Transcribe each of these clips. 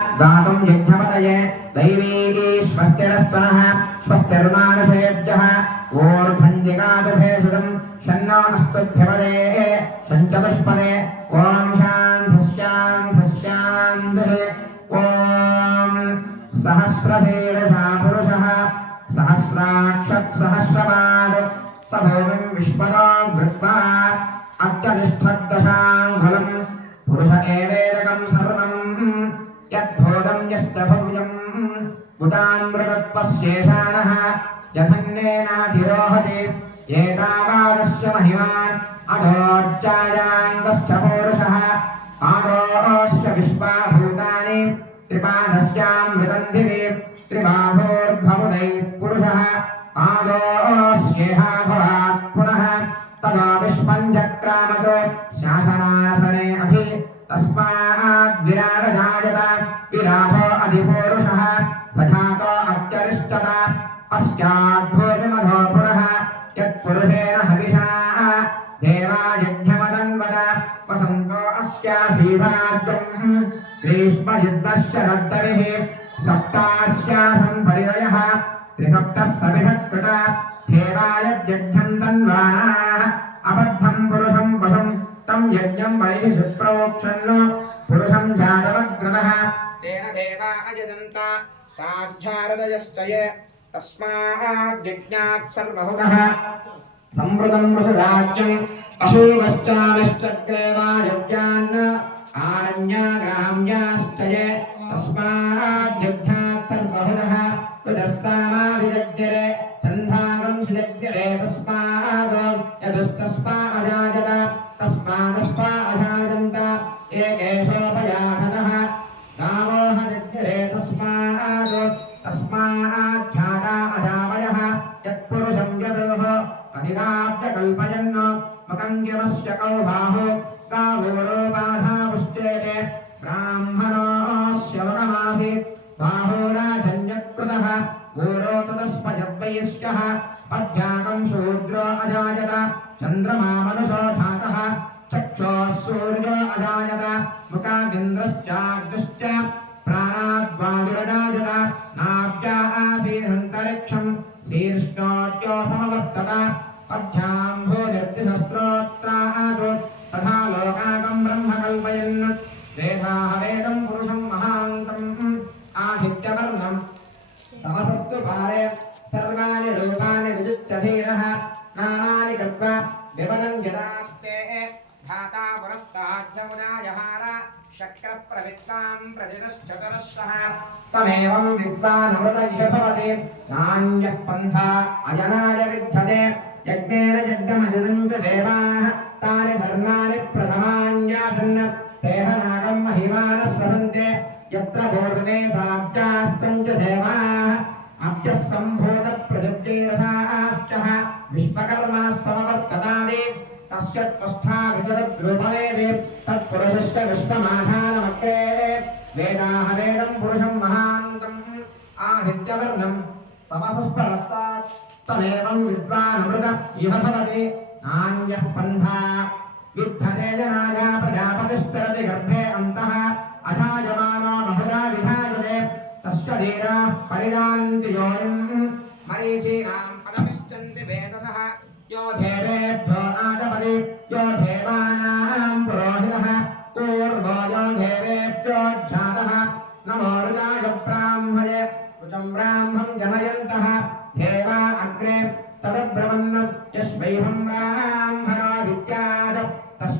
दातुं यज्ञपतये दैवीकी स्वस्तिरस्पनः, स्वस्तिर्मानुषेभ्यः ओर्भञ्जिकादुभेषुदं शन्नो अस्त्वभ्यपदे सञ्चतुष्पदे ॐ शान्धस्यान्धस्यान्धः ॐ सहस्रशीर्षा पुरुषः सहस्राक्षत्सहस्रपाद् स भूमिं विश्वदा वृत्वा अत्यतिष्ठद्दशाङ्घुलं पुरुष एवे भूतान् मृगत्पश्येषाणः जघन्नेनाधिरोहति एतावादस्य महिमान् अधोर्चायाङ्गश्च पौरुषः। आरोश्च विश्वा भूतानि त्रिपादस्यामृतन्धिवे। त्रिबाधोर्भवदै पुरुषः। आदोस्येहा भवात् पुनः। तदा विश्वञ्जक्रामतो शासनासने अभि। तस्मात् देवायज्ञम् तन्वानाः अबद्धं पुरुषं पशुं तं यज्ञं बलिः सुप्रोक्षन् पुरुषं जातवग्रतः तेन देवा अयजन्त साध्यारदयश्च ये तस्माद्यज्ञात् सर्वहुतः संवृतं वृषदाज्यं पशूवश्चाविष्टग्रेवायज्ञान् आरण्याग्राम्याश्च ये तस्माद्यज्ञात् सर्वहुतः रुदः सामाधिजज्ञरे तस्माच्छाता अधावयः यत्पुरुषं यदोः कल्पयन् मकङ्ग्यमस्य कौबाहो गावोरोपाधापुष्टेते ब्राह्मणोऽस्य सूर्यो अजायत। मुखागिन्द्रश्चाग्निश्च वेदाः वेदं पुरुषं महान्तम् आदित्यवर्णम् तमसस्तु पारे सर्वाणि रूपाणि विद्युत्यधीनः नामानि कृत्वा विपदं यदास्ते धाता पुरस्ताद्यमुदायहार शक्रप्रवित्तां प्रतिदश्चतुरस्रः तमेवं विद्वानमृतय्य भवति नान्यः पन्था अजनाय विद्यते यज्ञेन यज्ञमजनं च देवाः तानि धर्माणि प्रथमान्यासन् देहनागं महिमानः सहन्ते यत्र पूर्वे साध्यास्तं च देवाः अभ्यः सम्भूतप्रजप्तिरसाश्च विश्वकर्मणः समवर्ततादि तस्य त्वस्था विजरद्रूपवेदे तत्पुरुषश्च विश्वमाधानमग्रे वेदाः वेदं पुरुषं महान्तम् आदित्यवर्णम् तमसस्परस्तात् तमेवं विद्वानमृत इह भवति नान्यः पन्था विद्धते जनाया प्रजापतिस्तरति गर्भे अन्तः अथायमानो बहुधा विधायते तस्य धीराः परिजानन्ति योनिम् मरीचीनाम् पदमिष्टन्ति वेदसः यो देवेभ्यो आदपति यो देवानाम्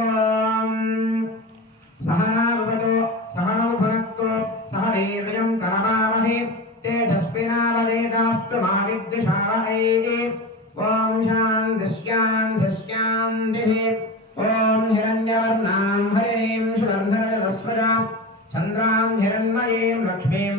ॐ सहना भुनक्तु सह वीर्यं करवामहे तेजस्विनावदेतमस्तु मा विद्विषावहै ॐ शान्तिश्शान्तिश्शान्तिः ॐ हिरण्यवर्णां हरिणीं सुवर्धनजलस्वजा चन्द्रां हिरण्मयीं लक्ष्मीं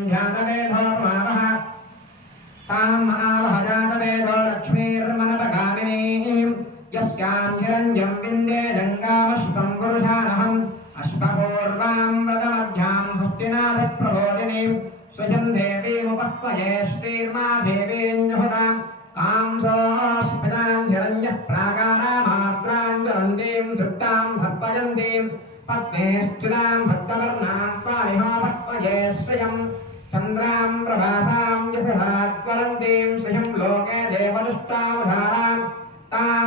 यस्यां हिरण्यं विन्दे जङ्गामश्वं पुरुषाणहम् अश्वपूर्वां व्रतमध्यां हस्तिनाथप्रबोधिनीं स्वयं देवीमुपह्वये श्रीर्मा देवीञ्जुहतां कां सोऽस्मितां हिरण्यः प्राकारामात्रां ज्वलन्तीं तृप्तां भर्पयन्तीं पद्मे स्थितां भक्तवर्णां पामिहोपह्वये स्वयम् चन्द्रां प्रभासां यशभाज्वलन्तीं श्रियं लोके देवदुष्टावधारां तां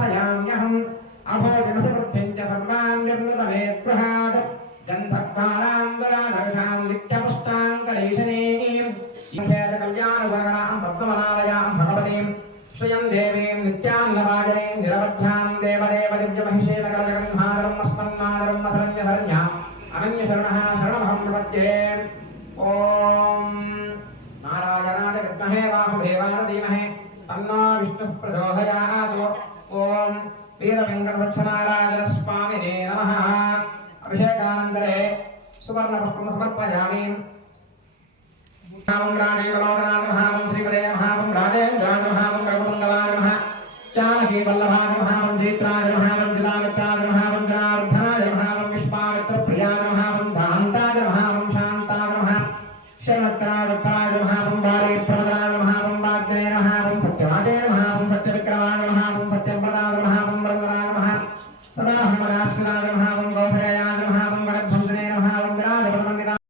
अभोजमसवृद्धिं च सर्वां निर्मृतमे गृहात् गन्धद्वारां दरादर्शां नित्यपुष्टां कलेशनीं कल्याणुपगणां पद्मनालयां भगवतीं श्रियं देवीं नित्यां नवाजनीं निरवध्यां देवदेव दिव्यमहिषेणकरजगन्मादरम् अस्मन्मादरम् असरण्यशरण्याम् अनन्यशरणः शरणमहं प्रपद्ये ॐ नारायणाय विद्महे वासुदेवाय धीमहि तन्नो विष्णुः प्रचोदयात् ॐ वीरवेङ्कटदक्षनारायण సువర్ణపుష్పం సమర్పయామి నామం రాజేవలోకనాథ మహామం శ్రీపదే మహామం రాజేంద్రాజ మహామం రఘుబంధవాయ నమ జానకీ వల్లభాయ మహామం ధీత్రాయ మహామం జులామిత్రాయ మహామం జనార్ధనాయ